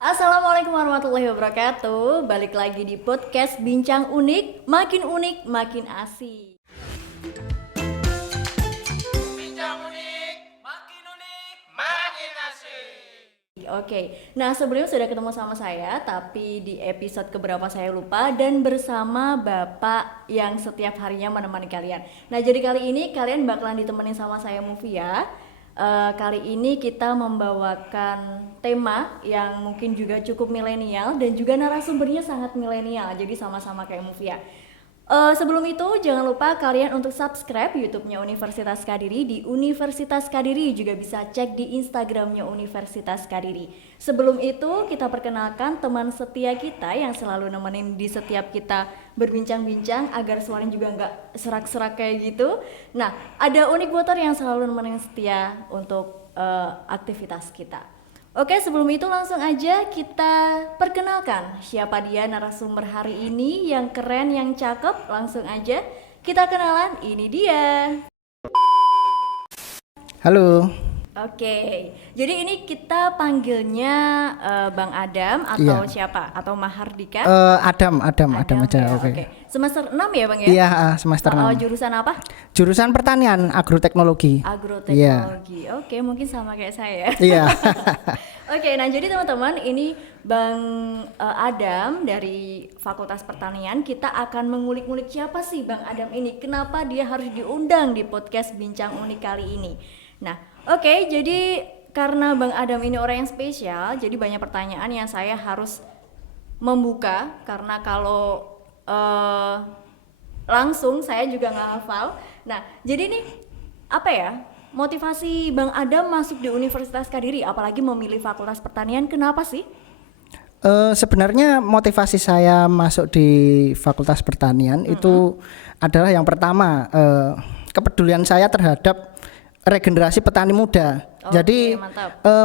Assalamualaikum warahmatullahi wabarakatuh. Balik lagi di podcast Bincang Unik, makin asik. Bincang unik, makin asik. Oke, nah sebelumnya sudah ketemu sama saya, tapi di episode keberapa saya lupa, dan bersama Bapak yang setiap harinya menemani kalian. Nah jadi kali ini kalian bakalan ditemenin sama saya Mufia. Kali ini kita membawakan tema yang mungkin juga cukup milenial dan juga narasumbernya sangat milenial, jadi sama-sama kayak Mufia. Sebelum itu jangan lupa kalian untuk subscribe YouTube-nya Universitas Kadiri di Universitas Kadiri, juga bisa cek di Instagram-nya Universitas Kadiri. Sebelum itu kita perkenalkan teman setia kita yang selalu nemenin di setiap kita berbincang-bincang agar suaranya juga nggak serak-serak kayak gitu. Nah, ada Unik Motor yang selalu nemenin setia untuk aktivitas kita. Oke, sebelum itu langsung aja kita perkenalkan siapa dia narasumber hari ini yang keren, yang cakep. Langsung aja kita kenalan, ini dia. Halo. Oke, jadi ini kita panggilnya Bang Adam atau siapa? Atau Mahardika? Adam aja. Ya, Oke. Semester 6 ya Bang ya? Iya, semester 6. Jurusan apa? Jurusan pertanian, agroteknologi. Agroteknologi. Oke, mungkin sama kayak saya. Iya. Oke, nah jadi teman-teman, ini Bang Adam dari Fakultas Pertanian. Kita akan mengulik-ngulik siapa sih Bang Adam ini? Kenapa dia harus diundang di podcast Bincang Unik kali ini? Nah, oke, jadi karena Bang Adam ini orang yang spesial, jadi banyak pertanyaan yang saya harus membuka, karena kalau langsung saya juga nggak hafal. Nah, jadi ini apa ya, motivasi Bang Adam masuk di Universitas Kadiri, apalagi memilih Fakultas Pertanian, kenapa sih? Sebenarnya motivasi saya masuk di Fakultas Pertanian itu adalah yang pertama, kepedulian saya terhadap regenerasi petani muda. Jadi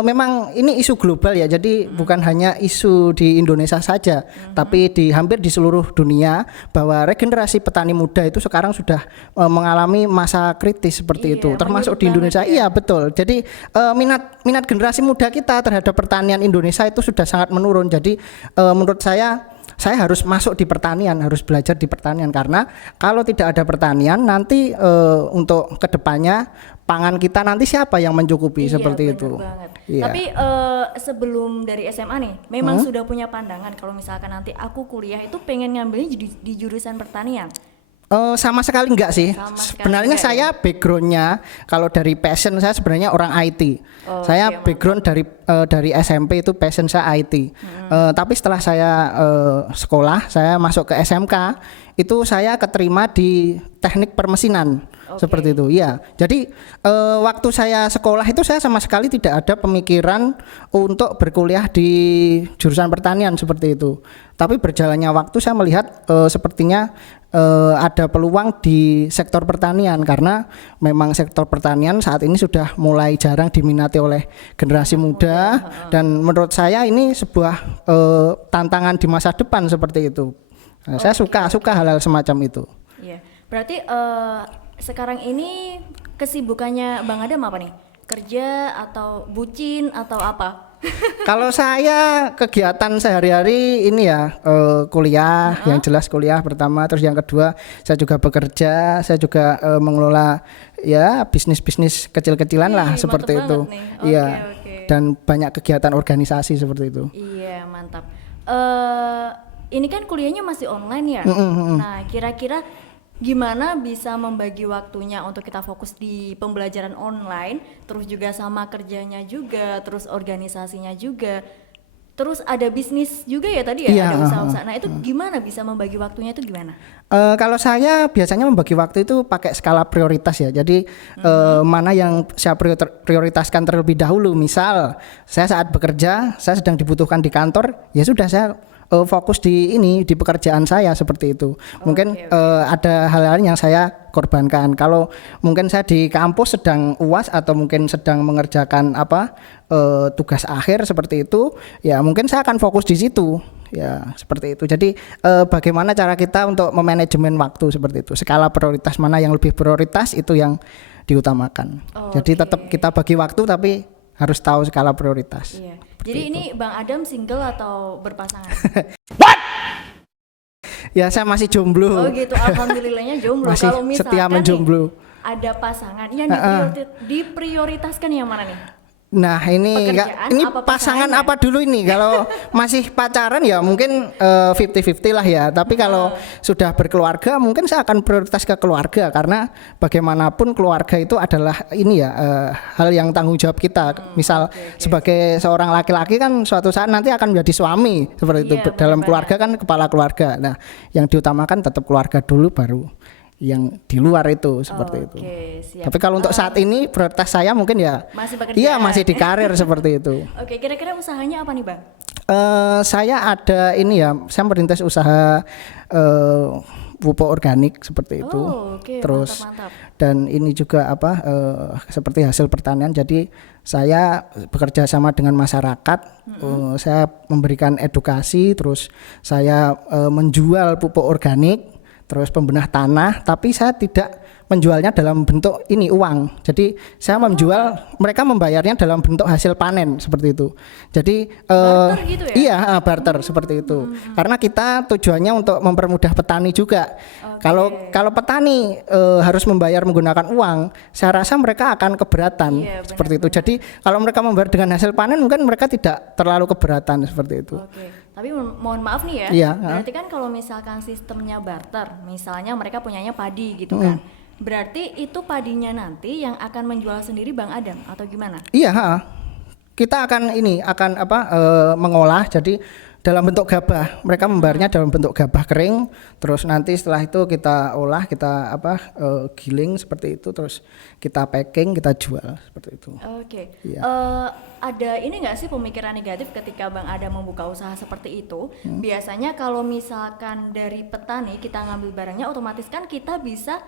memang ini isu global ya. Jadi bukan hanya isu di Indonesia saja, tapi hampir di seluruh dunia, bahwa regenerasi petani muda itu sekarang sudah mengalami masa kritis seperti itu. Termasuk di Indonesia. Ya? Iya, betul. Jadi minat generasi muda kita terhadap pertanian Indonesia itu sudah sangat menurun. Jadi menurut saya harus masuk di pertanian, harus belajar di pertanian, karena kalau tidak ada pertanian nanti untuk kedepannya pangan kita nanti siapa yang mencukupi, seperti itu. Iya. Tapi sebelum dari SMA nih, memang sudah punya pandangan kalau misalkan nanti aku kuliah itu pengen ngambilnya di jurusan pertanian. Sama sekali enggak sih. Sebenarnya saya backgroundnya kalau dari passion saya sebenarnya orang IT. Saya background dari SMP itu passion saya IT. Tapi setelah saya sekolah, saya masuk ke SMK, itu saya keterima di teknik permesinan. Seperti itu. Iya. Jadi waktu saya sekolah itu saya sama sekali tidak ada pemikiran untuk berkuliah di jurusan pertanian seperti itu. Tapi berjalannya waktu saya melihat sepertinya ada peluang di sektor pertanian, karena memang sektor pertanian saat ini sudah mulai jarang diminati oleh generasi muda, dan menurut saya ini sebuah tantangan di masa depan seperti itu. Saya suka hal-hal semacam itu. Iya. Berarti sekarang ini kesibukannya Bang Adam apa nih? Kerja atau bucin atau apa? Kalau saya kegiatan sehari-hari ini ya kuliah, yang jelas kuliah pertama, terus yang kedua saya juga bekerja, saya juga mengelola ya bisnis-bisnis kecil-kecilan lah seperti itu. Iya. Dan banyak kegiatan organisasi seperti itu. Iya, mantap. Ini kan kuliahnya masih online ya. Nah, kira-kira gimana bisa membagi waktunya untuk kita fokus di pembelajaran online, terus juga sama kerjanya juga, terus organisasinya juga, terus ada bisnis juga ya tadi ya, ada usaha-usaha. Nah itu gimana bisa membagi waktunya, itu gimana? Kalau saya biasanya membagi waktu itu pakai skala prioritas ya. Jadi mana yang saya prioritaskan terlebih dahulu. Misal saya saat bekerja, saya sedang dibutuhkan di kantor, ya sudah saya fokus di pekerjaan saya seperti itu. Mungkin ada hal-hal yang saya korbankan. Kalau mungkin saya di kampus sedang UAS atau mungkin sedang mengerjakan tugas akhir seperti itu, ya mungkin saya akan fokus di situ. Ya, seperti itu. Jadi bagaimana cara kita untuk memanajemen waktu seperti itu. Skala prioritas mana yang lebih prioritas itu yang diutamakan. Jadi tetap kita bagi waktu, tapi harus tahu skala prioritas. Iya. Jadi ini Bang Adam single atau berpasangan? Ya saya masih jomblo. Oh gitu, alhamdulillahnya jomblo. Masih Kalau setia misalkan menjomblo. ada pasangan yang diprioritaskan yang mana nih? Nah ini Pekerjaan ini apa pasangan pasangannya? apa dulu ini? Kalau masih pacaran ya mungkin 50-50 lah ya. Tapi kalau sudah berkeluarga mungkin saya akan prioritas ke keluarga, karena bagaimanapun keluarga itu adalah ini ya hal yang tanggung jawab kita. Misal sebagai seorang laki-laki kan suatu saat nanti akan menjadi suami seperti itu. Iya, Dalam benar-benar. keluarga kan kepala keluarga. Nah yang diutamakan tetap keluarga dulu, baru yang di luar itu seperti itu. Siap. Tapi kalau untuk saat ini prioritas saya mungkin ya Masih pekerjaan. iya masih di karir seperti itu. Oke, kira-kira usahanya apa nih Bang? Saya ada ini ya, saya merintis usaha pupuk organik seperti itu. Oh, oke, Terus mantap. dan ini juga apa seperti hasil pertanian. Jadi saya bekerja sama dengan masyarakat. Saya memberikan edukasi, terus saya menjual pupuk organik, terus pembenah tanah, tapi saya tidak menjualnya dalam bentuk ini uang. Jadi saya menjual, mereka membayarnya dalam bentuk hasil panen seperti itu. Jadi Barter gitu ya? Iya, barter seperti itu. Karena kita tujuannya untuk mempermudah petani juga. Kalau petani harus membayar menggunakan uang, saya rasa mereka akan keberatan Iya, seperti itu. Jadi kalau mereka membayar dengan hasil panen mungkin mereka tidak terlalu keberatan seperti itu. Oke. Tapi mohon maaf nih ya. Iya, Berarti kan kalau misalkan sistemnya barter, misalnya mereka punyanya padi gitu kan. Berarti itu padinya nanti yang akan menjual sendiri Bang Adam atau gimana? Iya, kita akan mengolah jadi dalam bentuk gabah. Mereka membayarnya dalam bentuk gabah kering, terus nanti setelah itu kita olah, kita giling seperti itu, terus kita packing, kita jual seperti itu. Oke. Iya. Ada ini nggak sih pemikiran negatif ketika Bang Adam membuka usaha seperti itu? Biasanya kalau misalkan dari petani kita ngambil barangnya, otomatis kan kita bisa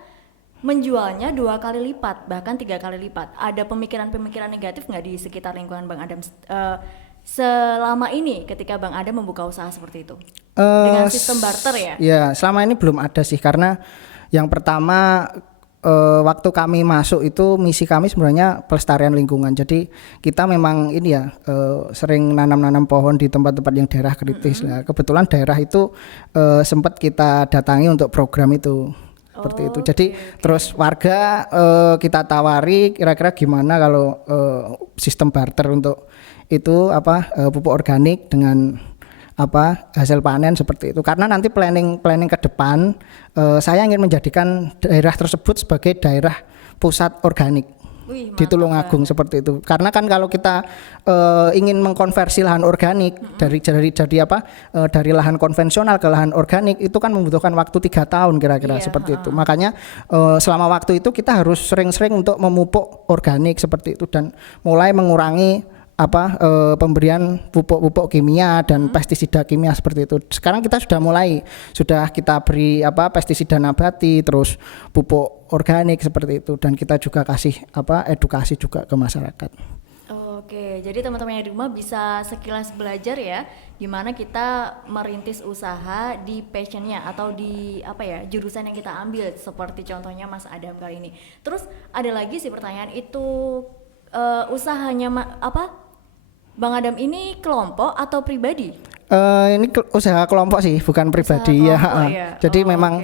menjualnya 2 kali lipat, bahkan 3 kali lipat. Ada pemikiran-pemikiran negatif nggak di sekitar lingkungan Bang Adam selama ini ketika Bang Adam membuka usaha seperti itu? Dengan sistem barter ya? Ya, selama ini belum ada sih, karena yang pertama waktu kami masuk itu misi kami sebenarnya pelestarian lingkungan. Jadi kita memang ini ya sering nanam-nanam pohon di tempat-tempat yang daerah kritis. Nah, kebetulan daerah itu sempat kita datangi untuk program itu. Seperti itu. Jadi terus warga kita tawari kira-kira gimana kalau sistem barter untuk itu pupuk organik dengan hasil panen seperti itu. Karena nanti planning ke depan saya ingin menjadikan daerah tersebut sebagai daerah pusat organik. Wih, Di Tulungagung seperti itu. Karena kan kalau kita ingin mengkonversi lahan organik dari lahan konvensional ke lahan organik itu kan membutuhkan waktu 3 tahun kira-kira seperti itu. Makanya selama waktu itu kita harus sering-sering untuk memupuk organik seperti itu dan mulai mengurangi pemberian pupuk kimia dan pestisida kimia seperti itu. Sekarang kita sudah kita beri pestisida nabati, terus pupuk organik seperti itu, dan kita juga kasih edukasi juga ke masyarakat. Oke, jadi teman-teman yang di rumah bisa sekilas belajar ya gimana kita merintis usaha di passionnya atau di jurusan yang kita ambil, seperti contohnya Mas Adam kali ini. Terus ada lagi sih pertanyaan itu, usahanya Bang Adam ini kelompok atau pribadi? Ini usaha kelompok sih, bukan pribadi ya. Jadi memang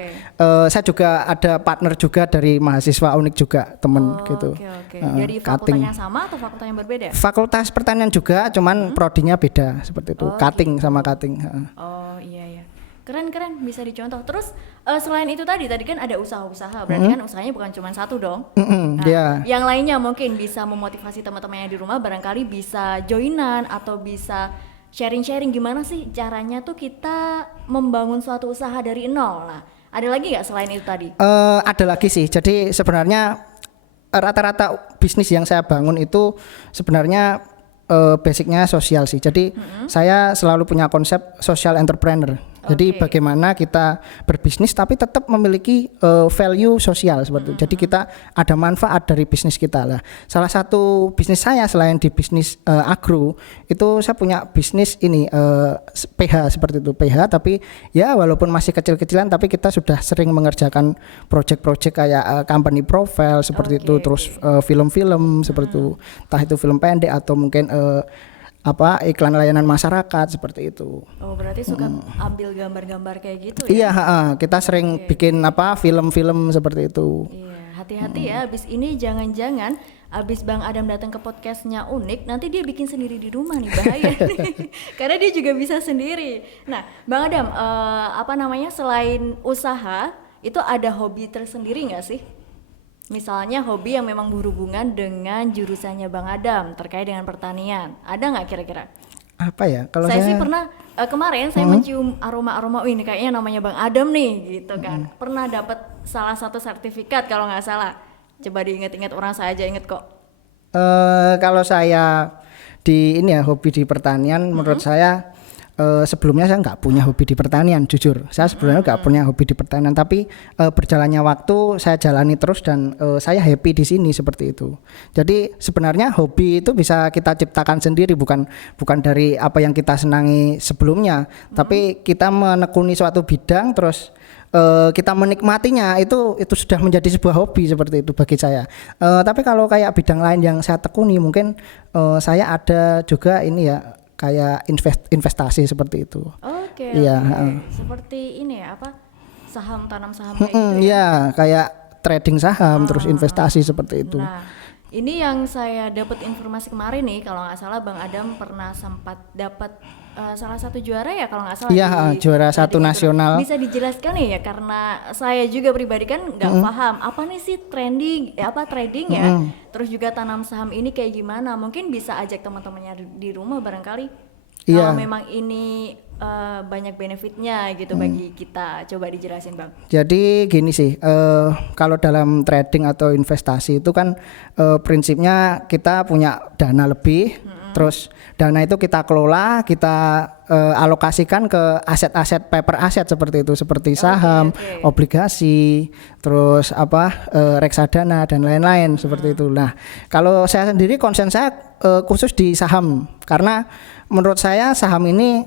saya juga ada partner juga dari mahasiswa UNIK juga, temen gitu. Oke. Dari fakultas yang sama atau fakultas yang berbeda? Fakultas pertanian juga, cuman prodinya beda seperti itu. Cutting sama cutting. Oh iya. Keren bisa dicontoh. Terus selain itu tadi kan ada usaha-usaha, berarti kan usahanya bukan cuma satu dong. Yang lainnya mungkin bisa memotivasi teman-teman yang di rumah, barangkali bisa joinan atau bisa sharing gimana sih caranya tuh kita membangun suatu usaha dari nol. Nah, ada lagi nggak selain itu tadi? Ada lagi sih. Jadi sebenarnya rata-rata bisnis yang saya bangun itu sebenarnya basicnya sosial sih. Jadi saya selalu punya konsep social entrepreneur. Jadi Oke. bagaimana kita berbisnis tapi tetap memiliki value sosial seperti itu. Jadi kita ada manfaat dari bisnis kita lah. Salah satu bisnis saya selain di bisnis agro itu saya punya bisnis ini PH seperti itu, PH, tapi ya walaupun masih kecil-kecilan tapi kita sudah sering mengerjakan project-project kayak company profile seperti itu, Oke. terus film-film seperti itu, entah itu film pendek atau mungkin iklan layanan masyarakat seperti itu. Oh, berarti suka ambil gambar-gambar kayak gitu ya? Iya, kita sering bikin film-film seperti itu. Iya, hati-hati ya, abis ini jangan-jangan abis Bang Adam datang ke podcastnya Unik, nanti dia bikin sendiri di rumah nih, bahaya nih. Karena dia juga bisa sendiri. Nah, Bang Adam, selain usaha, itu ada hobi tersendiri nggak sih? Misalnya hobi yang memang berhubungan dengan jurusannya Bang Adam terkait dengan pertanian. Ada nggak kira-kira? Apa ya? Kalau Saya sih pernah kemarin saya mencium aroma-aroma, ini kayaknya namanya Bang Adam nih gitu kan. Pernah dapat salah satu sertifikat kalau nggak salah. Coba diingat-ingat, orang saya aja inget kok. kalau saya di ini ya hobi di pertanian, menurut saya sebelumnya saya nggak punya hobi di pertanian, jujur. Saya sebenarnya nggak punya hobi di pertanian, tapi berjalannya waktu saya jalani terus dan saya happy di sini seperti itu. Jadi sebenarnya hobi itu bisa kita ciptakan sendiri, bukan dari apa yang kita senangi sebelumnya, tapi kita menekuni suatu bidang terus kita menikmatinya, itu sudah menjadi sebuah hobi seperti itu bagi saya. Tapi kalau kayak bidang lain yang saya tekuni, mungkin saya ada juga ini ya, kayak investasi seperti itu. Oke. Iya, Seperti ini ya, saham, tanam saham kayak gitu ya. Iya, kayak trading saham terus investasi seperti itu. Nah, ini yang saya dapat informasi kemarin nih, kalau nggak salah Bang Adam pernah sempat dapat salah satu juara ya kalau nggak salah. Iya, juara satu trading itu. nasional. Bisa dijelaskan ya, karena saya juga pribadi kan nggak paham apa nih sih trading ya. Terus juga tanam saham ini kayak gimana? Mungkin bisa ajak teman-temannya di rumah barangkali. Iya. Kalau memang ini banyak benefitnya gitu bagi kita. Coba dijelasin Bang. Jadi gini sih, kalau dalam trading atau investasi itu kan prinsipnya kita punya dana lebih, terus dana itu kita kelola, kita alokasikan ke aset-aset paper aset seperti itu, seperti saham, obligasi, terus reksadana dan lain-lain seperti itu. Nah, kalau saya sendiri konsen saya khusus di saham, karena menurut saya saham ini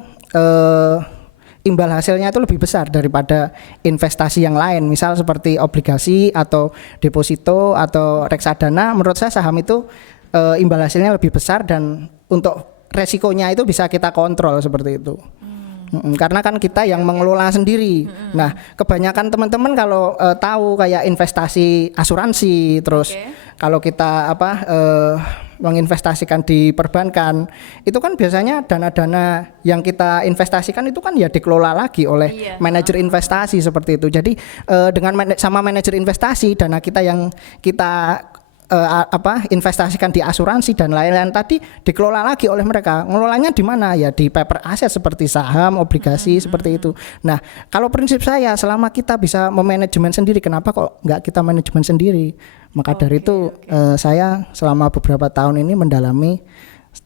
imbal hasilnya itu lebih besar daripada investasi yang lain, misal seperti obligasi atau deposito atau reksadana. Menurut saya saham itu imbal hasilnya lebih besar dan untuk resikonya itu bisa kita kontrol seperti itu. Karena kan kita yang mengelola sendiri. Nah, kebanyakan teman-teman kalau tahu kayak investasi asuransi, terus kalau kita menginvestasikan di perbankan, itu kan biasanya dana-dana yang kita investasikan itu kan ya dikelola lagi oleh manajer investasi seperti itu. Jadi dengan sama manajer investasi, dana kita yang kita investasikan di asuransi dan lain-lain tadi dikelola lagi oleh mereka. Ngelolanya di mana? Ya di paper aset seperti saham, obligasi seperti itu. Nah, kalau prinsip saya, selama kita bisa memanajemen sendiri, kenapa kok nggak kita manajemen sendiri? Maka dari itu saya selama beberapa tahun ini mendalami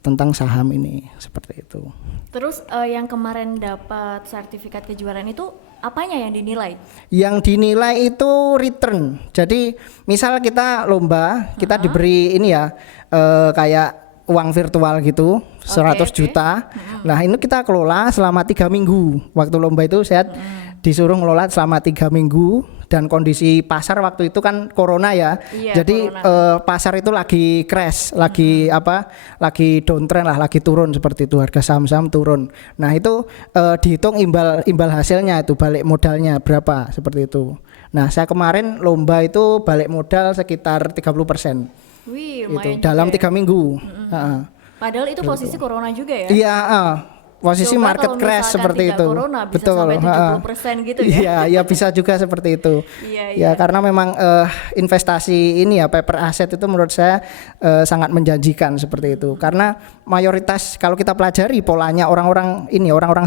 tentang saham ini seperti itu. Terus yang kemarin dapat sertifikat kejuaraan itu apanya yang dinilai? Yang dinilai itu return. Jadi misal kita lomba, kita diberi ini ya kayak uang virtual gitu, 100 juta. Nah, ini kita kelola selama 3 minggu. Waktu lomba itu saya disuruh ngelola selama 3 minggu, dan kondisi pasar waktu itu kan corona ya. Jadi pasar itu lagi crash, lagi lagi downtrend lah, lagi turun seperti itu, harga saham-saham turun. Nah, itu dihitung imbal hasilnya, itu balik modalnya berapa seperti itu. Nah, saya kemarin lomba itu balik modal sekitar 30%. Wih, itu lumayan dalam juga 3 minggu. Padahal itu posisi corona juga ya? Iya, posisi Coba market kalau crash misalkan seperti tidak itu. corona, bisa Betul. sampai 70% gitu ya? Iya, ya bisa juga seperti itu. Ya, karena memang investasi ini ya paper aset itu menurut saya sangat menjanjikan seperti itu. Karena mayoritas kalau kita pelajari polanya orang-orang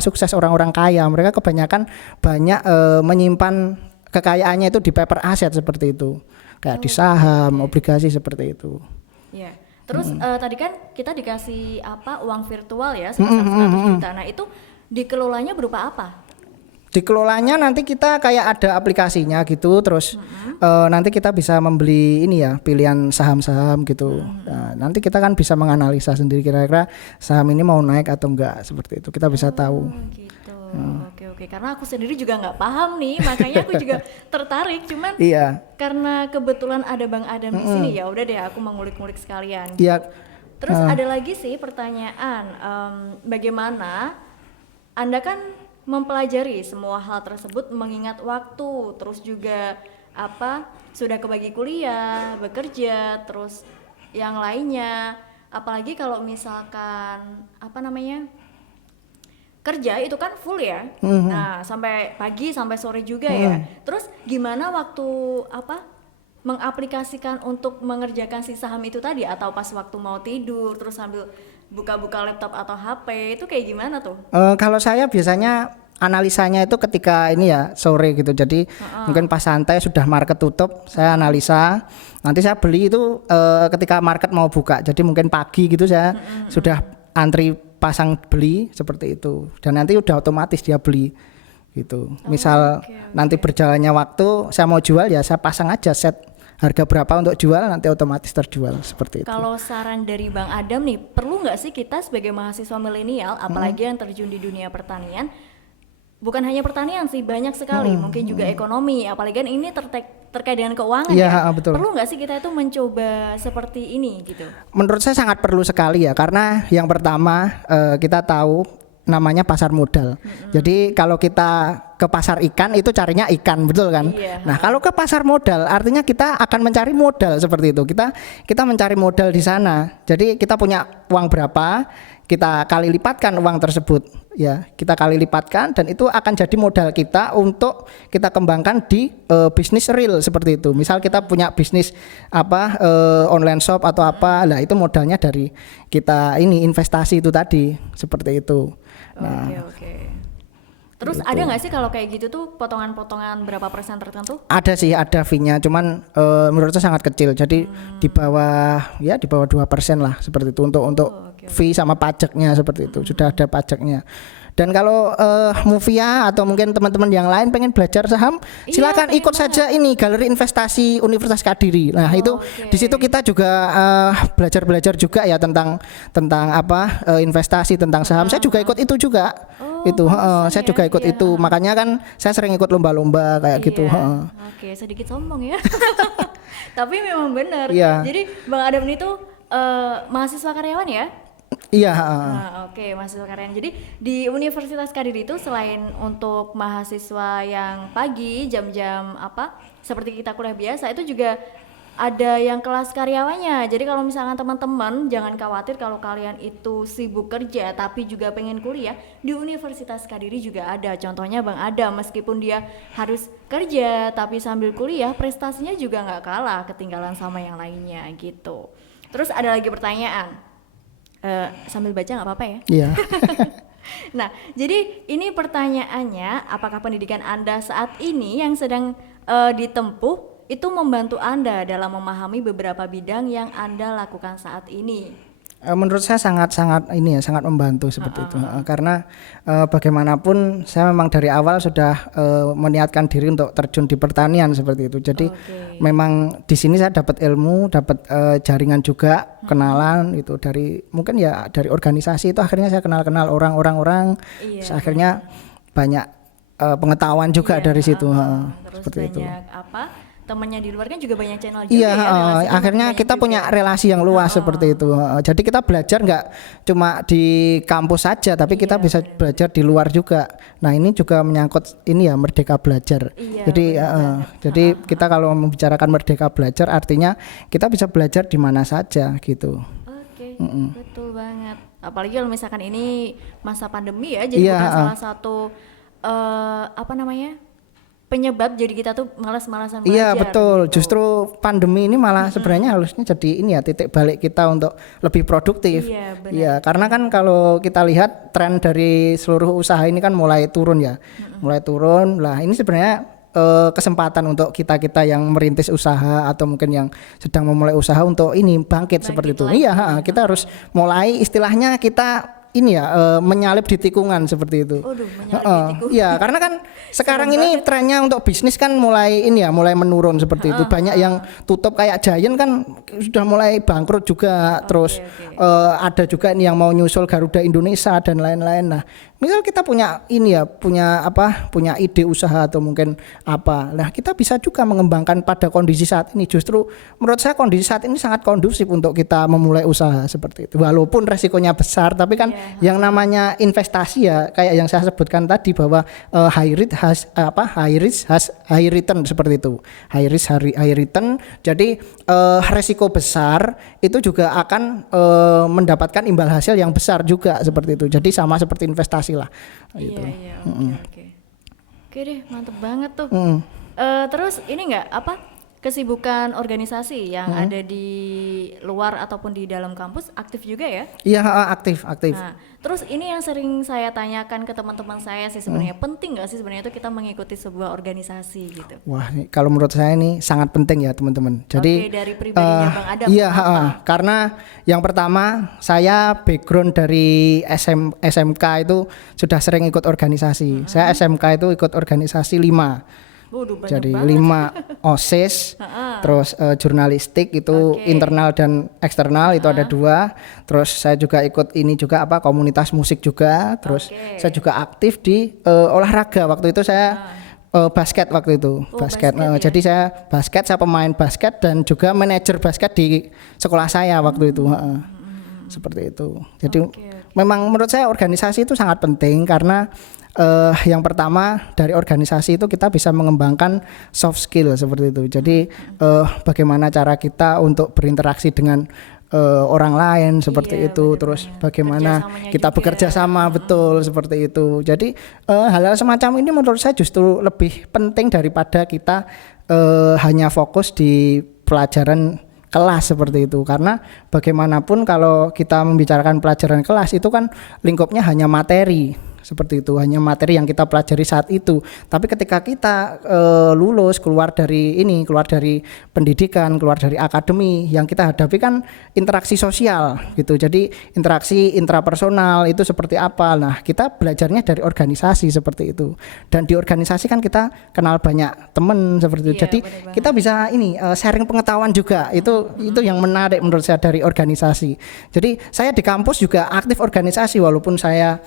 sukses, orang-orang kaya, mereka kebanyakan banyak menyimpan kekayaannya itu di paper aset seperti itu. Kayak di saham, obligasi seperti itu. Iya. Terus tadi kan kita dikasih uang virtual ya sebesar 100 juta. Nah, itu dikelolanya berupa apa? Dikelolanya nanti kita kayak ada aplikasinya gitu, terus nanti kita bisa membeli ini ya pilihan saham-saham gitu. Nah, nanti kita kan bisa menganalisa sendiri kira-kira saham ini mau naik atau enggak seperti itu. Kita bisa tahu. Gitu. Oke. Karena aku sendiri juga nggak paham nih, makanya aku juga tertarik. Cuman Iya. karena kebetulan ada Bang Adam di sini, ya udah deh aku mengulik-ngulik sekalian. Iya. Terus ada lagi sih pertanyaan, bagaimana Anda kan mempelajari semua hal tersebut mengingat waktu, terus juga sudah kebagi kuliah, bekerja, terus yang lainnya. Apalagi kalau misalkan kerja itu kan full ya. Nah, sampai pagi sampai sore juga ya. Terus gimana waktu mengaplikasikan untuk mengerjakan si saham itu tadi, atau pas waktu mau tidur terus sambil buka-buka laptop atau HP itu kayak gimana tuh? Kalau saya biasanya analisanya itu ketika ini ya sore gitu. Jadi mungkin pas santai sudah market tutup, saya analisa. Nanti saya beli itu ketika market mau buka. Jadi mungkin pagi gitu saya sudah antri pasang beli seperti itu. Dan nanti udah otomatis dia beli gitu. Misal nanti berjalannya waktu saya mau jual ya saya pasang aja set harga berapa untuk jual, nanti otomatis terjual seperti itu. Kalau saran dari Bang Adam nih, perlu nggak sih kita sebagai mahasiswa milenial, apalagi yang terjun di dunia pertanian, bukan hanya pertanian sih, banyak sekali, mungkin juga ekonomi, apalagi kan ini terkait dengan keuangan ya. Betul. Perlu nggak sih kita itu mencoba seperti ini gitu? Menurut saya sangat perlu sekali ya, karena yang pertama kita tahu namanya pasar modal. Jadi kalau kita ke pasar ikan itu carinya ikan, betul kan? Nah, kalau ke pasar modal artinya kita akan mencari modal seperti itu. Kita mencari modal di sana. Jadi kita punya uang berapa, kita kali lipatkan uang tersebut. Ya, kita kali lipatkan dan itu akan jadi modal kita untuk kita kembangkan di bisnis real seperti itu. Misal kita punya bisnis online shop atau apa, lah itu modalnya dari kita ini investasi itu tadi seperti itu. Nah, Oke. Terus gitu. Ada nggak sih kalau kayak gitu tuh potongan-potongan berapa persen tertentu? Ada sih, ada fee-nya, cuman menurut saya sangat kecil. Jadi di bawah 2% lah seperti itu untuk fee sama pajaknya seperti itu. Sudah ada pajaknya. Dan kalau Mufia atau mungkin teman-teman yang lain pengen belajar saham, silakan ikut saja ini Galeri Investasi Universitas Kediri. Nah, itu di situ kita juga belajar juga ya tentang investasi, tentang saham. Saya juga ikut itu juga. Saya juga ikut itu. Makanya kan saya sering ikut lomba-lomba kayak gitu. Oke, sedikit sombong ya. Tapi memang benar. Jadi Bang Adam itu mahasiswa karyawan ya? Iya. Mahasiswa karyawan. Jadi di Universitas Kediri itu selain untuk mahasiswa yang pagi jam-jam seperti kita kuliah biasa, itu juga ada yang kelas karyawannya. Jadi kalau misalkan teman-teman jangan khawatir kalau kalian itu sibuk kerja tapi juga pengen kuliah, di Universitas Kediri juga ada. Contohnya Bang Adam, meskipun dia harus kerja tapi sambil kuliah, prestasinya juga nggak kalah ketinggalan sama yang lainnya gitu. Terus ada lagi pertanyaan. Sambil baca nggak apa-apa ya? Iya. Nah, jadi ini pertanyaannya, apakah pendidikan Anda saat ini yang sedang ditempuh itu membantu Anda dalam memahami beberapa bidang yang Anda lakukan saat ini? Menurut saya sangat membantu seperti itu. Karena bagaimanapun saya memang dari awal sudah meniatkan diri untuk terjun di pertanian seperti itu. Jadi memang di sini saya dapat ilmu, dapat jaringan juga, kenalan itu dari mungkin ya dari organisasi itu akhirnya saya kenal orang-orang. Akhirnya banyak pengetahuan juga dari situ. Terus seperti banyak itu. Temannya di luar kan juga banyak channel juga akhirnya kita punya relasi yang luas seperti itu. Jadi kita belajar nggak cuma di kampus saja, tapi kita bisa belajar di luar juga. Nah, ini juga menyangkut ini ya merdeka belajar. Jadi kita kalau membicarakan merdeka belajar artinya kita bisa belajar di mana saja gitu. Betul banget. Apalagi kalau misalkan ini masa pandemi ya, jadi bukan salah satu penyebab jadi kita tuh malas-malasan belajar. Iya betul, gitu. Justru pandemi ini malah sebenarnya harusnya jadi ini ya titik balik kita untuk lebih produktif. Iya, karena kan kalau kita lihat tren dari seluruh usaha ini kan mulai turun ya, mulai turun. Lah ini sebenarnya kesempatan untuk kita yang merintis usaha atau mungkin yang sedang memulai usaha untuk ini bangkit seperti itu. Iya, kita harus mulai istilahnya kita ini ya menyalip di tikungan seperti itu. Waduh, menyalip di tikungan. Iya, karena kan sekarang ini trennya untuk bisnis kan mulai ini ya, mulai menurun seperti itu. Banyak yang tutup kayak Giant kan sudah mulai bangkrut juga. Terus ada juga ini yang mau nyusul Garuda Indonesia dan lain-lain. Nah, misal kita punya ini ya, punya ide usaha atau mungkin apa. Nah, kita bisa juga mengembangkan pada kondisi saat ini. Justru menurut saya kondisi saat ini sangat kondusif untuk kita memulai usaha seperti itu. Walaupun resikonya besar, tapi kan yang namanya investasi ya kayak yang saya sebutkan tadi bahwa high risk has high return seperti itu. High risk high return. Jadi resiko besar itu juga akan mendapatkan imbal hasil yang besar juga seperti itu. Jadi sama seperti investasi lah. Gitu. Iya, oke. Oke deh, mantep banget tuh. Terus ini enggak kesibukan organisasi yang ada di luar ataupun di dalam kampus aktif juga ya? Iya, aktif. Nah, terus ini yang sering saya tanyakan ke teman-teman saya sih sebenarnya, penting nggak sih sebenarnya itu kita mengikuti sebuah organisasi gitu? Wah, kalau menurut saya ini sangat penting ya teman-teman. Jadi dari pribadinya Bang Adam. Iya, karena yang pertama saya background dari SMK itu sudah sering ikut organisasi. Saya SMK itu ikut organisasi 5. Jadi 5 OSIS, terus jurnalistik itu internal dan eksternal itu ada 2. Terus saya juga ikut ini juga komunitas musik juga. Terus saya juga aktif di olahraga. Waktu itu saya basket waktu itu. Basket. Jadi saya pemain basket dan juga manajer basket di sekolah saya waktu itu. Seperti itu. Jadi memang menurut saya organisasi itu sangat penting karena yang pertama dari organisasi itu kita bisa mengembangkan soft skill seperti itu. Jadi bagaimana cara kita untuk berinteraksi dengan orang lain seperti itu. Terus bagaimana kita bekerja sama betul seperti itu. Jadi hal-hal semacam ini menurut saya justru lebih penting daripada kita hanya fokus di pelajaran kelas seperti itu, karena bagaimanapun kalau kita membicarakan pelajaran kelas itu kan lingkupnya hanya materi seperti itu, hanya materi yang kita pelajari saat itu. Tapi ketika kita lulus keluar dari pendidikan, keluar dari akademi, yang kita hadapi kan interaksi sosial gitu. Jadi interaksi intrapersonal itu seperti apa. Nah, kita belajarnya dari organisasi seperti itu. Dan di organisasi kan kita kenal banyak teman seperti itu. Jadi kita bisa sharing pengetahuan juga. Itu yang menarik menurut saya dari organisasi. Jadi saya di kampus juga aktif organisasi walaupun saya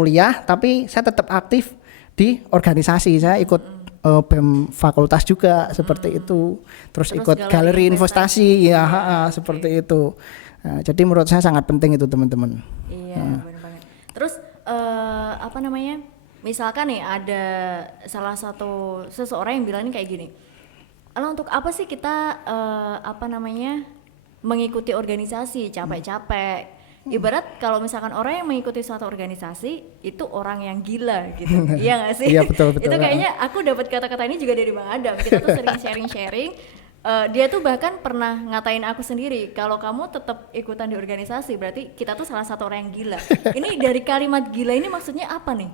kuliah, tapi saya tetap aktif di organisasi. Saya ikut BEM fakultas juga seperti itu. Terus ikut galeri investasi ya seperti itu. Nah, jadi menurut saya sangat penting itu teman-teman. Iya, benar banget. Terus misalkan nih ada salah satu seseorang yang bilang kayak gini. Untuk apa sih kita mengikuti organisasi capek-capek? Ibarat kalau misalkan orang yang mengikuti suatu organisasi itu orang yang gila gitu. Iya nggak sih? Iya, betul. Itu kayaknya aku dapat kata-kata ini juga dari Bang Adam. Kita tuh sering sharing. Dia tuh bahkan pernah ngatain aku sendiri, kalau kamu tetap ikutan di organisasi berarti kita tuh salah satu orang yang gila. Ini dari kalimat gila ini maksudnya apa nih?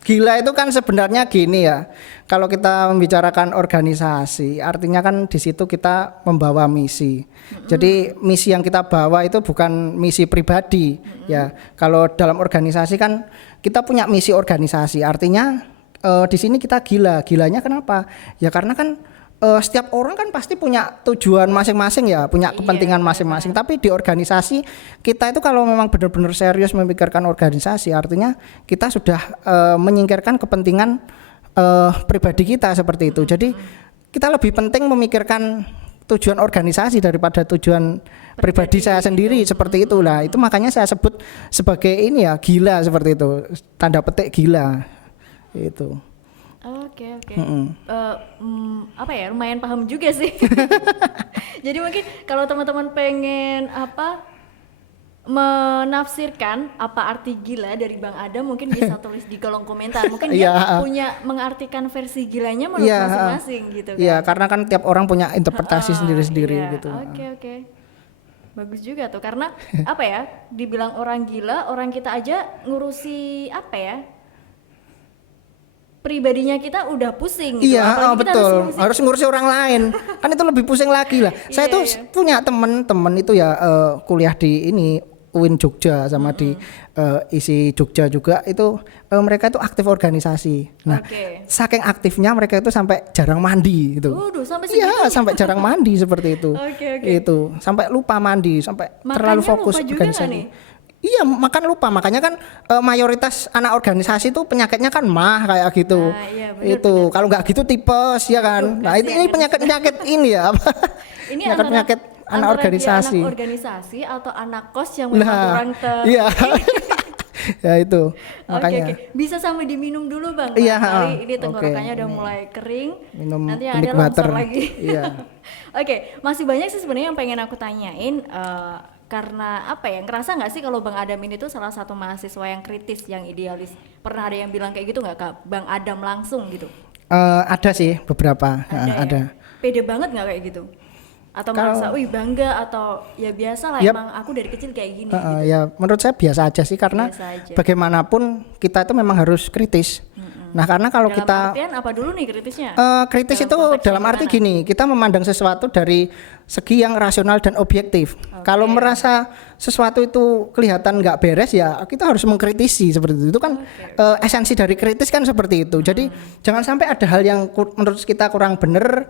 Gila itu kan sebenarnya gini ya. Kalau kita membicarakan organisasi, artinya kan di situ kita membawa misi. Jadi misi yang kita bawa itu bukan misi pribadi ya. Kalau dalam organisasi kan kita punya misi organisasi. Artinya di sini kita gila. Gilanya kenapa? Ya karena kan setiap orang kan pasti punya tujuan masing-masing ya, punya kepentingan masing-masing. Tapi di organisasi kita itu kalau memang benar-benar serius memikirkan organisasi, artinya kita sudah menyingkirkan kepentingan pribadi kita seperti itu. Jadi kita lebih penting memikirkan tujuan organisasi daripada tujuan pribadi saya sendiri seperti itulah. Itu makanya saya sebut sebagai gila seperti itu, tanda petik gila itu. Oke. Lumayan paham juga sih. Jadi mungkin kalau teman-teman pengen menafsirkan apa arti gila dari Bang Adam, mungkin bisa tulis di kolom komentar. Mungkin dia punya mengartikan versi gilanya menurut masing-masing gitu kan. Iya, karena kan tiap orang punya interpretasi sendiri-sendiri gitu. Oke. Bagus juga tuh, karena dibilang orang gila, orang kita aja ngurusi pribadinya kita udah pusing gitu. Iya, betul. Harus ngurusi orang lain. Kan itu lebih pusing lagi lah. Saya tuh punya temen itu ya kuliah di UIN Jogja sama di isi Jogja juga itu mereka itu aktif organisasi. Nah, saking aktifnya mereka itu sampai jarang mandi gitu. Waduh, sampai Iya, sampai jarang mandi seperti itu. Oke. Itu sampai lupa mandi, sampai terlalu fokus lupa juga organisasi. nih? Iya, makan lupa. Makanya kan mayoritas anak organisasi itu penyakitnya kan mah kayak gitu. Nah, iya, bener, itu kalau nggak gitu tipes ya kan. Nah, ini penyakit ini ya apa? Ini penyakit anak organisasi. Anak organisasi atau anak kos yang memang kurang iya. Ya itu makanya. Oke. Bisa sambil diminum dulu Bang. Iya, Kali ini tenggorokannya udah mulai kering. Minum nanti yang ada tonic longsor water. lagi. Iya. Oke, masih banyak sih sebenarnya yang pengen aku tanyain karena apa ya, ngerasa nggak sih kalau Bang Adam ini tuh salah satu mahasiswa yang kritis, yang idealis? Pernah ada yang bilang kayak gitu nggak Kak Bang Adam langsung gitu? Ada sih beberapa. Ada. Pede banget nggak kayak gitu? Atau merasa, wih bangga, atau ya biasa lah, emang aku dari kecil kayak gini gitu. Ya menurut saya biasa aja sih, karena bagaimanapun kita itu memang harus kritis. Nah, karena kalau dalam kita artian apa dulu nih kritisnya? Kritis itu dalam arti gini, kita memandang sesuatu dari segi yang rasional dan objektif. Kalau merasa sesuatu itu kelihatan nggak beres, ya kita harus mengkritisi seperti itu. Itu kan esensi dari kritis kan seperti itu. Jadi jangan sampai ada hal yang menurut kita kurang benar,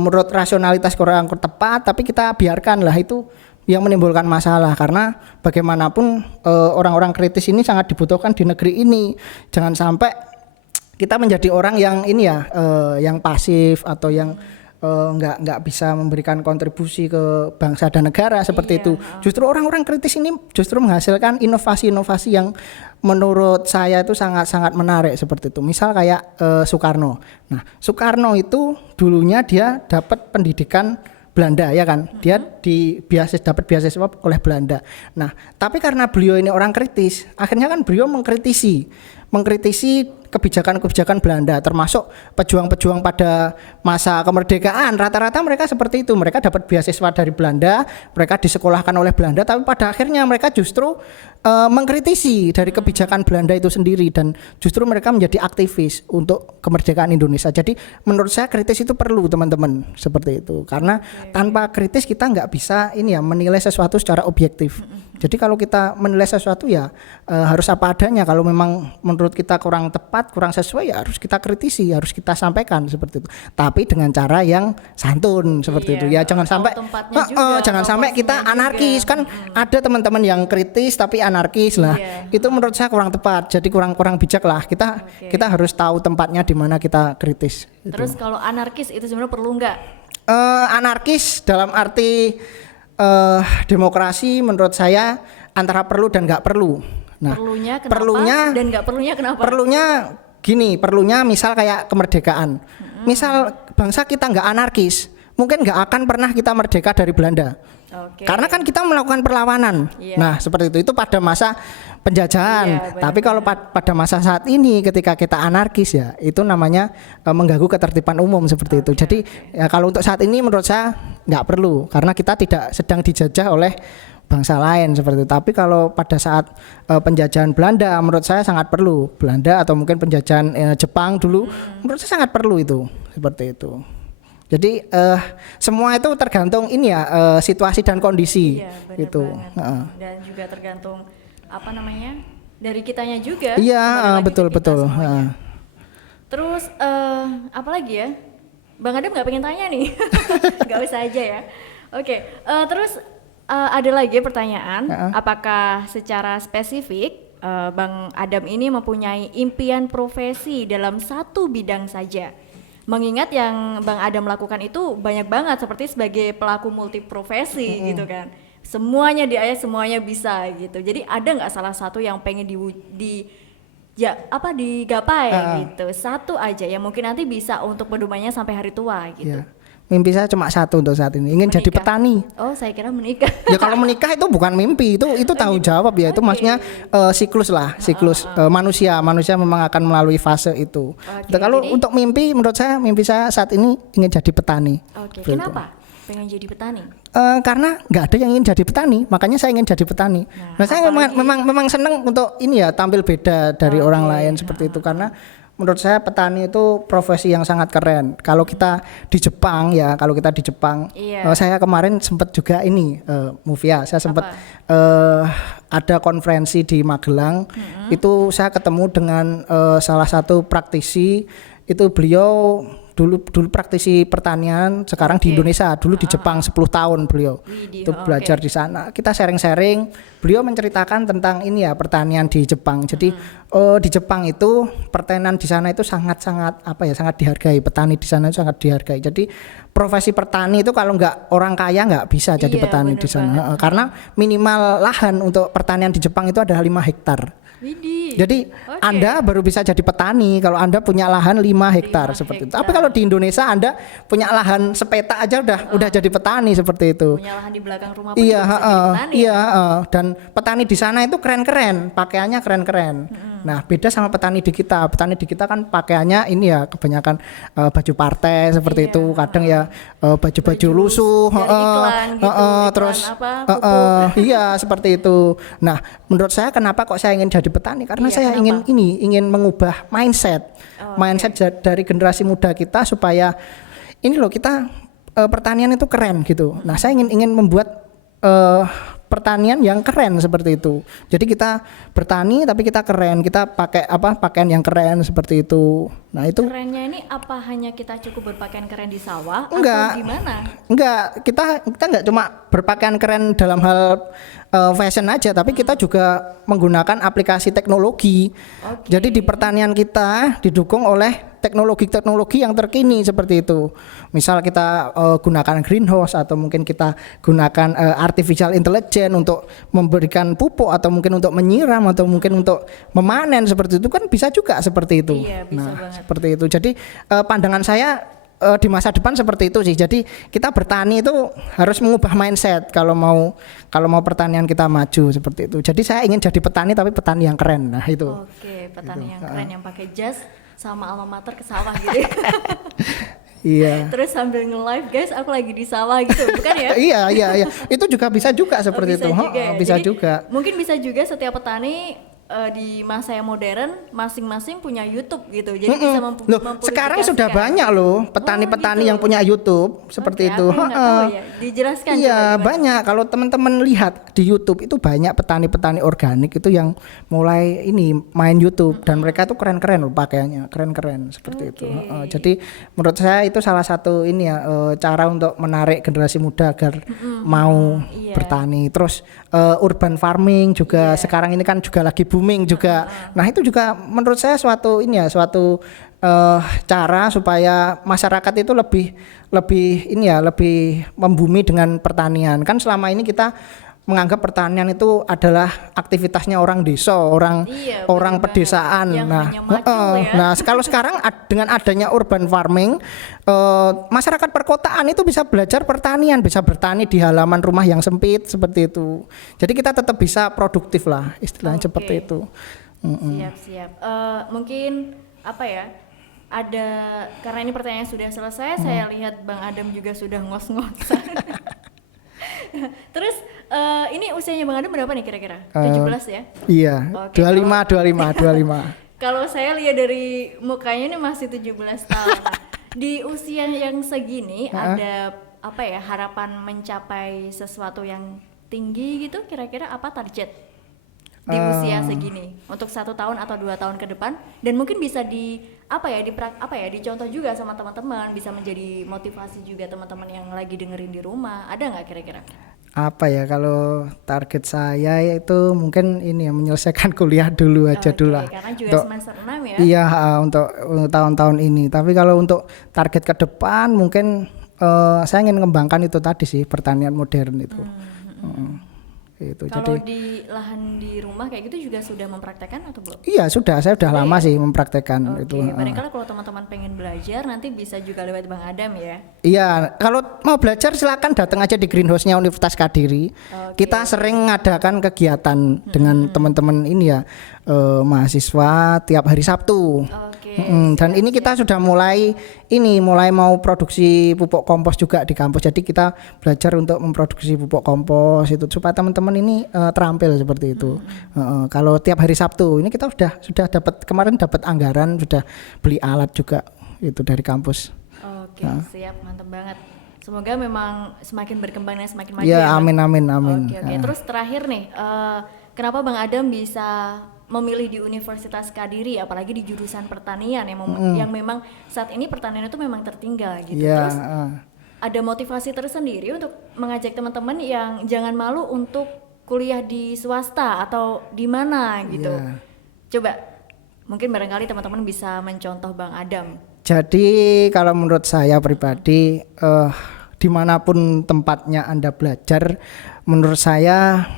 menurut rasionalitas kurang tepat, tapi kita biarkanlah itu yang menimbulkan masalah. Karena bagaimanapun orang-orang kritis ini sangat dibutuhkan di negeri ini. Jangan sampai kita menjadi orang yang ini ya, yang pasif atau yang nggak bisa memberikan kontribusi ke bangsa dan negara seperti itu. Justru orang-orang kritis ini justru menghasilkan inovasi-inovasi yang menurut saya itu sangat-sangat menarik seperti itu. Misal kayak Soekarno. Nah, Soekarno itu dulunya dia dapat pendidikan Belanda ya kan, dia dapat beasiswa oleh Belanda. Nah, tapi karena beliau ini orang kritis, akhirnya kan beliau mengkritisi kebijakan-kebijakan Belanda, termasuk pejuang-pejuang pada masa kemerdekaan. Rata-rata mereka seperti itu, mereka dapat beasiswa dari Belanda, mereka disekolahkan oleh Belanda, tapi pada akhirnya mereka justru mengkritisi dari kebijakan Belanda itu sendiri, dan justru mereka menjadi aktivis untuk kemerdekaan Indonesia. Jadi menurut saya kritis itu perlu, teman-teman, seperti itu. Karena tanpa kritis kita nggak bisa ini ya, menilai sesuatu secara objektif. Jadi kalau kita menilai sesuatu ya harus apa adanya. Kalau memang menurut kita kurang tepat, kurang sesuai, ya harus kita kritisi, harus kita sampaikan seperti itu. Tapi dengan cara yang santun seperti itu. Ya jangan sampai jangan sampai kita anarkis juga. Kan ada teman-teman yang kritis tapi anarkis lah. Itu menurut saya kurang tepat. Jadi kurang bijak lah. Kita harus tahu tempatnya di mana kita kritis. Terus kalau anarkis itu sebenarnya perlu nggak? Anarkis dalam arti demokrasi menurut saya antara perlu dan nggak perlu. Nah, perlunya dan nggak perlunya kenapa? Perlunya misal kayak kemerdekaan. Misal bangsa kita nggak anarkis, mungkin nggak akan pernah kita merdeka dari Belanda. Karena kan kita melakukan perlawanan. Nah, seperti itu pada masa penjajahan. Tapi kalau pada masa saat ini ketika kita anarkis, ya itu namanya mengganggu ketertiban umum seperti itu. Jadi ya kalau untuk saat ini menurut saya nggak perlu, karena kita tidak sedang dijajah oleh bangsa lain seperti itu. Tapi kalau pada saat penjajahan Belanda menurut saya sangat perlu. Belanda atau mungkin penjajahan Jepang dulu menurut saya sangat perlu itu, seperti itu. Jadi semua itu tergantung ini ya, situasi dan kondisi gitu. Dan juga tergantung apa namanya, dari kitanya juga. Iya, betul. Terus apa lagi ya? Bang Adam nggak pengen tanya nih? Nggak usah aja ya. Oke, terus ada lagi pertanyaan. Apakah secara spesifik Bang Adam ini mempunyai impian profesi dalam satu bidang saja? Mengingat yang Bang Adam lakukan itu banyak banget, seperti sebagai pelaku multiprofesi gitu kan. Semuanya semuanya bisa gitu. Jadi ada nggak salah satu yang pengen digapai gitu? Satu aja yang mungkin nanti bisa untuk pedomannya sampai hari tua gitu. Ya. Mimpi saya cuma satu untuk saat ini, ingin jadi petani. Oh, saya kira menikah. Ya kalau menikah itu bukan mimpi, itu tanggung jawab ya. Itu maksudnya siklus manusia memang akan melalui fase itu. Kalau untuk mimpi, menurut saya mimpi saya saat ini ingin jadi petani. Kenapa pengen jadi petani? Karena nggak ada yang ingin jadi petani, makanya saya ingin jadi petani. Nah saya memang senang untuk ini ya, tampil beda dari orang lain seperti itu, karena menurut saya petani itu profesi yang sangat keren. Kalau kita di Jepang ya, Iya. saya kemarin sempat juga ini Mufia, saya sempat ada konferensi di Magelang. Itu saya ketemu dengan salah satu praktisi, itu beliau dulu praktisi pertanian, sekarang di Indonesia, dulu di Jepang 10 tahun beliau. Widih, Itu belajar di sana. Kita sharing-sharing, beliau menceritakan tentang ini ya, pertanian di Jepang. Jadi di Jepang itu pertanian di sana itu sangat-sangat sangat dihargai. Petani di sana itu sangat dihargai. Jadi profesi petani itu kalau nggak orang kaya nggak bisa jadi petani di sana. Karena minimal lahan untuk pertanian di Jepang itu adalah 5 hektar. Widih. Jadi Anda baru bisa jadi petani kalau Anda punya lahan 5 hektar seperti itu. Tapi kalau di Indonesia Anda punya lahan sepeta aja udah jadi petani seperti itu. Punya lahan di belakang rumah pun Iya, bisa jadi petani. iya, dan petani di sana itu keren-keren, pakaiannya keren-keren. Nah, beda sama petani di kita. Petani di kita kan pakaiannya ini ya kebanyakan baju partai seperti itu. Kadang ya baju lusuh, dari iklan gitu, iklan terus apa, iya seperti itu. Nah, menurut saya kenapa kok saya ingin jadi petani? Karena Iya, saya kenapa? ingin mengubah mindset. Mindset dari generasi muda kita supaya ini loh kita pertanian itu keren gitu. Nah, saya ingin membuat pertanian yang keren seperti itu. Jadi kita bertani tapi kita keren, kita pakai pakaian yang keren seperti itu. Nah, itu Kerennya ini apa hanya kita cukup berpakaian keren di sawah Enggak. atau gimana? Enggak, kita nggak cuma berpakaian keren dalam hal fashion aja, tapi kita juga menggunakan aplikasi teknologi. Jadi di pertanian kita didukung oleh teknologi-teknologi yang terkini seperti itu. Misal kita gunakan greenhouse atau mungkin kita gunakan artificial intelligence untuk memberikan pupuk atau mungkin untuk menyiram atau mungkin untuk memanen seperti itu kan bisa juga seperti itu. Iya, bisa banget. Seperti itu. Jadi pandangan saya di masa depan seperti itu sih. Jadi kita bertani itu harus mengubah mindset kalau mau pertanian kita maju seperti itu. Jadi saya ingin jadi petani tapi petani yang keren. Nah, itu. Oke, petani yang keren yang pakai jas sama alma mater ke sawah gitu. Iya. Terus sambil nge-live, guys, aku lagi di sawah gitu, bukan ya? Iya. Itu juga bisa juga seperti Bisa itu. juga ya. Bisa Jadi, juga. Mungkin bisa juga setiap petani di masa yang modern masing-masing punya YouTube gitu. Jadi bisa Loh, sekarang sudah banyak loh petani-petani gitu. yang punya YouTube seperti Oke, itu. aku nggak tahu ya. Dijelaskan Iya, coba gimana? banyak. Kalau teman-teman lihat di YouTube itu banyak petani-petani organik itu yang mulai ini main YouTube dan mereka tuh keren-keren loh pakaiannya, keren-keren seperti itu. Jadi menurut saya itu salah satu ini ya cara untuk menarik generasi muda agar mau iya. bertani. Terus urban farming juga sekarang ini kan juga lagi booming juga. Nah, itu juga menurut saya suatu cara supaya masyarakat itu lebih membumi dengan pertanian. Kan selama ini kita menganggap pertanian itu adalah aktivitasnya orang desa, orang Iya, bener pedesaan. banget. Yang Nah, hanya maju ya. nah kalau sekarang dengan adanya urban farming, masyarakat perkotaan itu bisa belajar pertanian, bisa bertani di halaman rumah yang sempit seperti itu. Jadi kita tetap bisa produktif lah, istilahnya seperti itu. Siap. Mungkin apa ya? Karena ini pertanyaan sudah selesai, saya lihat Bang Adam juga sudah ngos-ngosan. Terus ini usianya Bang Adam berapa nih kira-kira? 17 ya? Iya, Oke, 25. Kalau saya lihat dari mukanya ini masih 17 tahun. Nah, di usia yang segini ada apa ya, harapan mencapai sesuatu yang tinggi gitu, kira-kira apa target di usia segini untuk 1 tahun atau 2 tahun ke depan, dan mungkin bisa dicontoh juga sama teman-teman, bisa menjadi motivasi juga teman-teman yang lagi dengerin di rumah. Ada nggak kira-kira? Apa ya, kalau target saya itu mungkin ini ya, menyelesaikan kuliah dulu aja Oke, dulu lah. karena juga semester 6 ya. Iya, untuk tahun-tahun ini. Tapi kalau untuk target ke depan mungkin saya ingin mengembangkan itu tadi sih, pertanian modern itu. Itu. Kalau Jadi di lahan di rumah kayak gitu juga sudah mempraktekkan atau belum? iya, saya udah lama sih mempraktekkan itu. Oke, barangkali kalau teman-teman pengen belajar nanti bisa juga lewat Bang Adam ya. Iya, kalau mau belajar silakan datang aja di greenhouse-nya Universitas Kadiri. Oke. Kita sering ngadakan kegiatan dengan teman-teman ini ya, mahasiswa tiap hari Sabtu. Oke. Dan ini kita sudah mulai mau produksi pupuk kompos juga di kampus. Jadi kita belajar untuk memproduksi pupuk kompos itu supaya teman-teman ini terampil seperti itu. Kalau tiap hari Sabtu ini kita sudah kemarin dapat anggaran, sudah beli alat juga itu dari kampus. Oke, siap, mantap banget. Semoga memang semakin berkembang dan semakin maju Ya, Bang? amin. Oke. Terus terakhir nih, kenapa Bang Adam bisa memilih di Universitas Kadiri, apalagi di jurusan pertanian yang memang saat ini pertanian itu memang tertinggal gitu. Ya, Terus ada motivasi tersendiri untuk mengajak teman-teman yang jangan malu untuk kuliah di swasta atau di mana gitu. Coba, mungkin barangkali teman-teman bisa mencontoh Bang Adam. Jadi kalau menurut saya pribadi, dimanapun tempatnya Anda belajar, menurut saya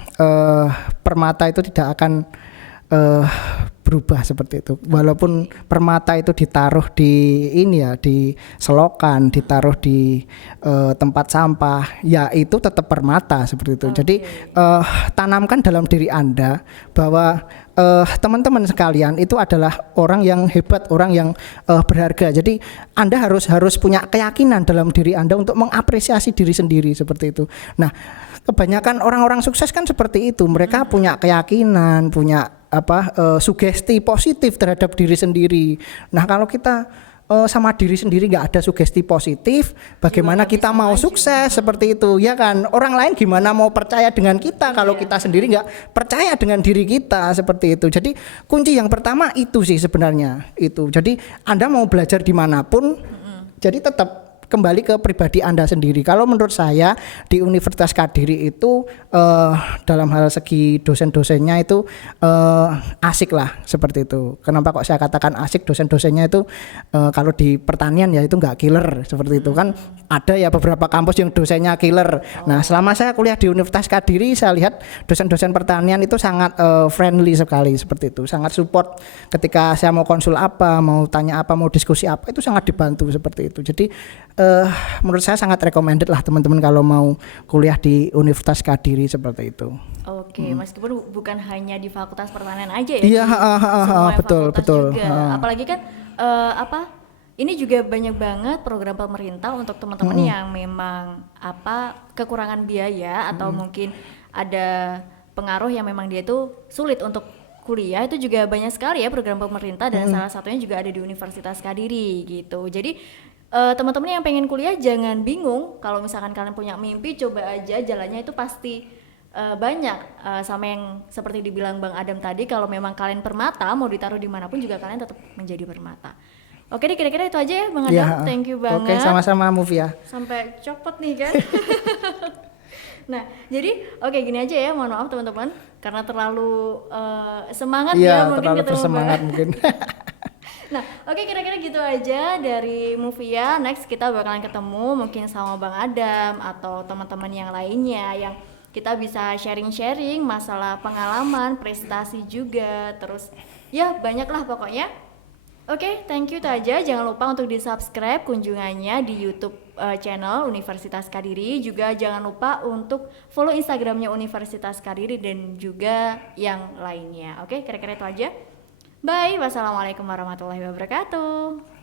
permata itu tidak akan berubah seperti itu. Walaupun permata itu ditaruh di di selokan, ditaruh di tempat sampah, ya itu tetap permata seperti itu. Jadi tanamkan dalam diri Anda bahwa teman-teman sekalian itu adalah orang yang hebat, orang yang berharga. Jadi Anda harus punya keyakinan dalam diri Anda untuk mengapresiasi diri sendiri seperti itu. Nah, kebanyakan orang-orang sukses kan seperti itu. Mereka punya keyakinan, punya sugesti positif terhadap diri sendiri. Nah, kalau kita sama diri sendiri nggak ada sugesti positif, bagaimana kita mau sukses seperti itu, ya kan? Orang lain gimana mau percaya dengan kita kalau kita sendiri nggak percaya dengan diri kita seperti itu. Jadi kunci yang pertama itu sih sebenarnya itu. Jadi Anda mau belajar dimanapun, jadi tetap kembali ke pribadi Anda sendiri. Kalau menurut saya di Universitas Kadiri itu dalam hal segi dosen-dosennya itu asik lah seperti itu. Kenapa kok saya katakan asik? Dosen-dosennya itu kalau di pertanian ya itu nggak killer seperti itu kan. Ada ya beberapa kampus yang dosennya killer. Nah, selama saya kuliah di Universitas Kadiri, saya lihat dosen-dosen pertanian itu sangat friendly sekali seperti itu. Sangat support ketika saya mau konsul apa, mau tanya apa, mau diskusi apa, itu sangat dibantu seperti itu. Jadi menurut saya sangat recommended lah teman-teman kalau mau kuliah di Universitas Kadiri seperti itu. Oke, meskipun bukan hanya di Fakultas Pertanian aja ya. Iya, betul. juga. Apalagi kan ini juga banyak banget program pemerintah untuk teman-teman yang memang kekurangan biaya atau mungkin ada pengaruh yang memang dia itu sulit untuk kuliah, itu juga banyak sekali ya program pemerintah dan salah satunya juga ada di Universitas Kadiri gitu. Jadi teman-teman yang pengen kuliah jangan bingung, kalau misalkan kalian punya mimpi, coba aja, jalannya itu pasti banyak. Sama yang seperti dibilang Bang Adam tadi, kalau memang kalian permata mau ditaruh dimanapun juga kalian tetap menjadi permata. Oke deh, kira-kira itu aja ya Bang Adam. Thank you banget. Oke, sama-sama Mufia. Sampai copot nih kan. Nah, jadi gini aja ya, mohon maaf teman-teman karena terlalu semangat ya mungkin terlalu ketemu bersemangat mungkin. Nah, kira-kira gitu aja dari Mufia. Next kita bakalan ketemu mungkin sama Bang Adam atau teman-teman yang lainnya yang kita bisa sharing-sharing masalah pengalaman, prestasi juga, terus ya banyak lah pokoknya. Thank you itu aja. Jangan lupa untuk di-subscribe kunjungannya di YouTube channel Universitas Kadiri. Juga jangan lupa untuk follow Instagramnya Universitas Kadiri dan juga yang lainnya. Kira-kira itu aja. Bye, wassalamualaikum warahmatullahi wabarakatuh.